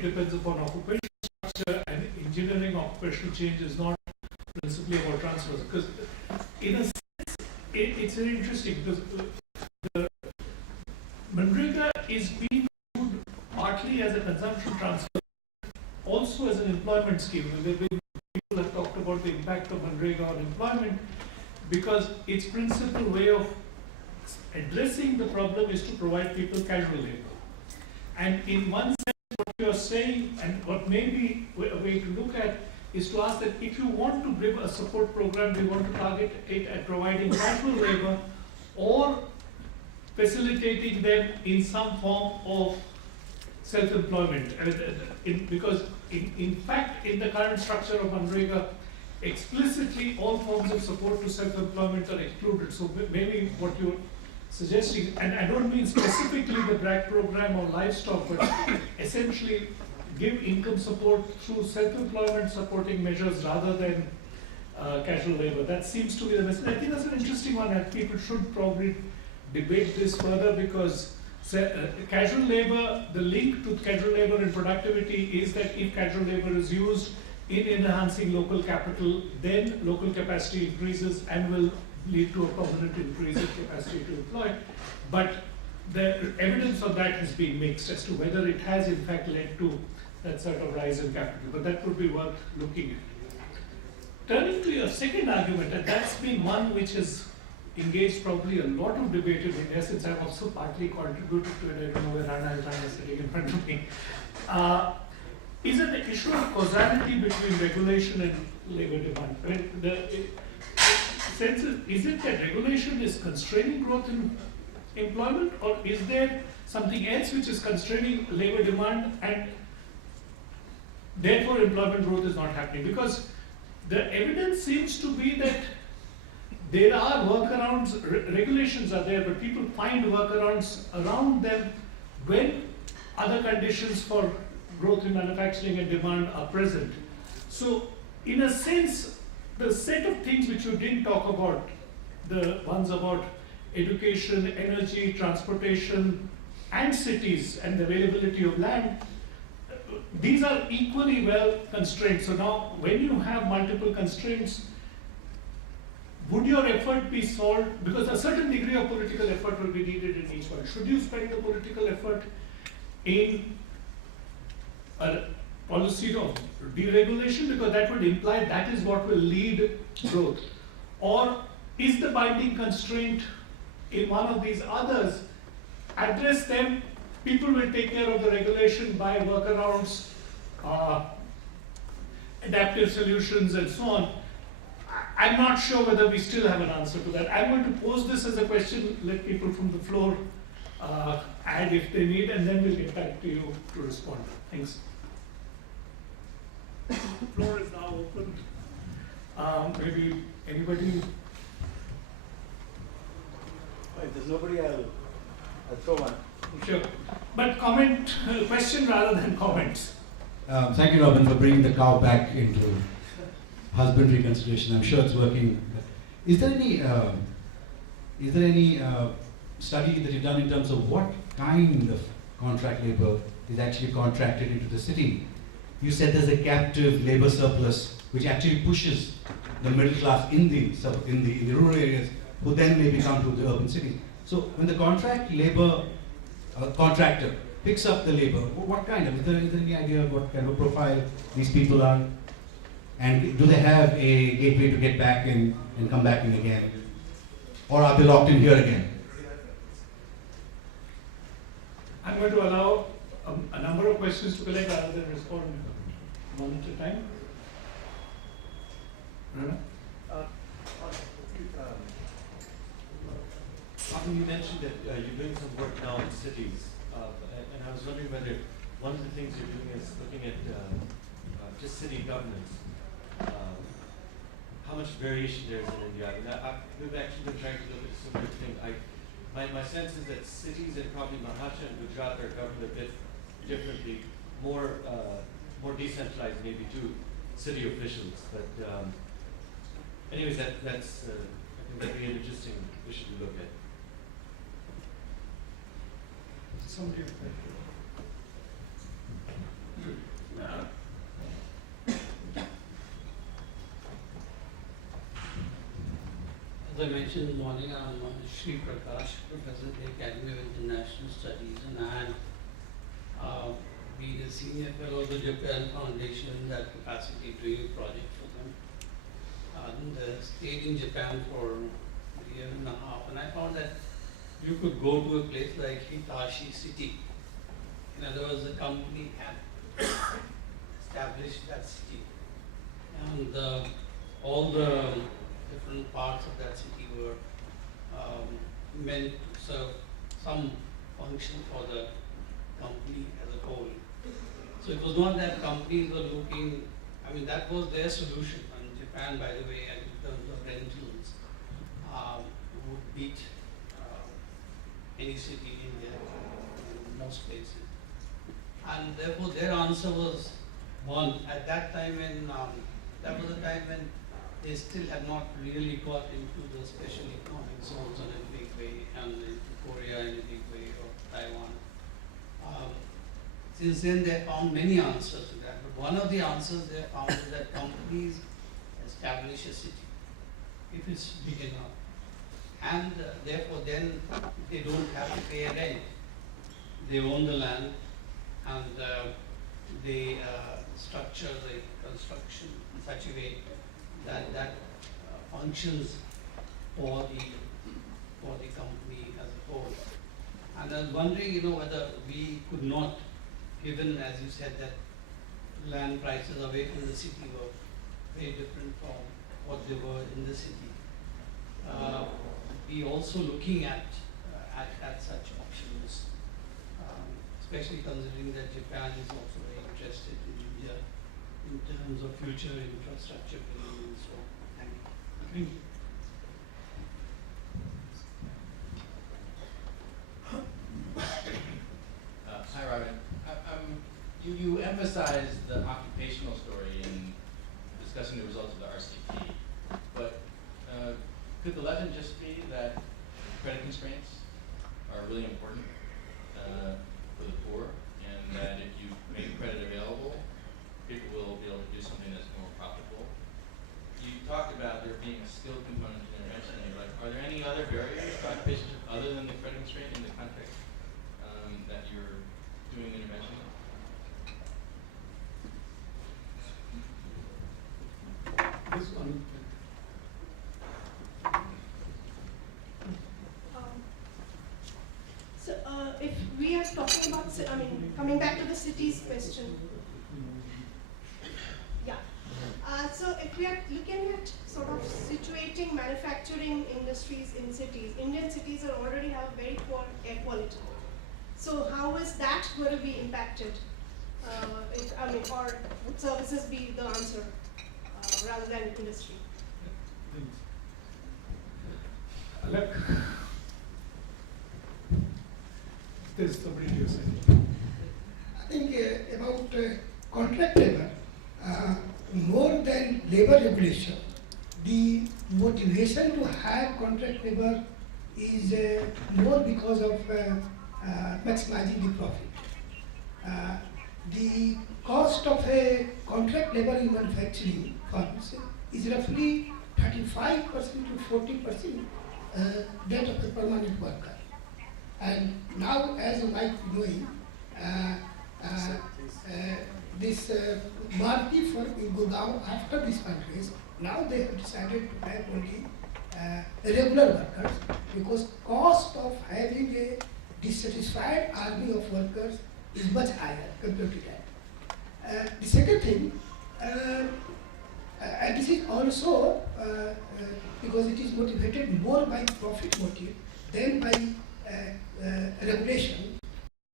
it depends upon occupational structure, and engineering occupational change is not principally about transfers. Because in a sense, it's very interesting because the Manrega is being viewed partly as a consumption transfer, also as an employment scheme. People have talked about the impact of Manrega on employment because its principal way of addressing the problem is to provide people casual labor. And in one sense, what you are saying, and what may be a way to look at, is to ask that if you want to give a support program, we want to target it at providing casual labor or facilitating them in some form of self-employment. Because in fact, in the current structure of Manrega, explicitly all forms of support to self-employment are excluded. So maybe what you're suggesting, and I don't mean specifically the BRAC program or livestock, but essentially give income support through self-employment supporting measures rather than casual labor. That seems to be the message. I think that's an interesting one, and people should probably debate this further because casual labor, the link to casual labor and productivity is that if casual labor is used in enhancing local capital, then local capacity increases and will lead to a permanent increase in capacity to employ. But the evidence of that has been mixed as to whether it has in fact led to that sort of rise in capital, but that would be worth looking at. Turning to your second argument, and that's been one which has engaged probably a lot of debate in India, since I've also partly contributed to it. I don't know where Rana is sitting in front of me. Is it the issue of causality between regulation and labor demand? I mean, the sense is it that regulation is constraining growth in employment, or is there something else which is constraining labor demand and therefore employment growth is not happening? Because the evidence seems to be that there are workarounds, regulations are there, but people find workarounds around them when other conditions for growth in manufacturing and demand are present. So, in a sense, the set of things which you didn't talk about, the ones about education, energy, transportation, and cities, and the availability of land, these are equally well constrained. So now, when you have multiple constraints, would your effort be solved? Because a certain degree of political effort will be needed in each one. Should you spend the political effort in a policy of deregulation? Because that would imply that is what will lead growth. Or is the binding constraint in one of these others? Address them, people will take care of the regulation by workarounds, adaptive solutions, and so on. I'm not sure whether we still have an answer to that. I'm going to pose this as a question, let people from the floor add if they need, and then we'll get back to you to respond. Thanks. The floor is now open. Maybe anybody? If there's nobody, I'll throw one. Sure. But comment, question rather than comments. Thank you, Robin, for bringing the cow back into husbandry consideration. I'm sure it's working. Is there any study that you've done in terms of what kind of contract labor is actually contracted into the city? You said there's a captive labor surplus which actually pushes the middle class in the rural areas, who then maybe come to the urban cities. So when the contract labor contractor picks up the labor, what kind of, is there any idea of what kind of profile these people are? And do they have a gateway to get back in and come back in again? Or are they locked in here again? I'm going to allow a number of questions to collect rather than respond one at a time. Arvind, you mentioned that you're doing some work now in cities, and I was wondering whether one of the things you're doing is looking at just city governance. How much variation there is in India. I mean, we've actually been trying to look at a similar thing. My sense is that cities and probably Maharashtra and Gujarat are governed a bit differently, more decentralized maybe to city officials. But anyways, that's I think that'd be an interesting issue to look at. As I mentioned this morning, I'm Sri Prakash, Professor at the Academy of International Studies, and I had been a senior fellow of the Japan Foundation in that capacity, doing a project for them. And stayed in Japan for a year and a half, and I found that you could go to a place like Hitachi City. In other words, the company had established that city, and all the different parts of that city were meant to serve some function for the company as a whole. So it was not that companies were looking, I mean, that was their solution. And Japan, by the way, in terms of rentals, would beat any city in India in most places. And therefore their answer was one. At that time when, that was a time when they still had not really got into the special economic zones in a big way, and into Korea in a big way, or Taiwan. Since then they found many answers to that, but one of the answers they found is that companies establish a city, if it's big enough. And therefore then they don't have to pay a rent. They own the land, and they structure the construction in such a way that functions for the company as a whole. And I was wondering, whether we could not, given, as you said, that land prices away from the city were very different from what they were in the city, be also looking at such options, especially considering that Japan is also very interested in India in terms of future infrastructure building and so on. Thank you. Hi, Rajat. You emphasized the occupational story in discussing the results of the RCT, but could the legend just be that credit constraints are really important for the poor, and that if you make credit available, people will be able to do something that's more profitable? You talked about there being a skill component to intervention, and you're like, are there any other barriers to occupation other than the credit constraint in the context that you're doing intervention? This one. So if we are talking about, coming back to the cities question. Yeah. So if we are looking at sort of situating manufacturing industries in cities, Indian cities already have a very poor air quality. So how is that going to be impacted? Or would services be the answer rather than industry? Look, there's somebody to say. I think about contract labor, more than labor regulation, the motivation to hire contract labor is more because of maximizing the profit. The cost of a contract labor in manufacturing firms is roughly 35% to 40% that of the permanent worker. And now, as you might be knowing, this market for Gurgaon after this fundraise, now they have decided to have only regular workers, because cost of having a dissatisfied army of workers is much higher compared to that. The second thing, and this is also because it is motivated more by profit motive than by regulation.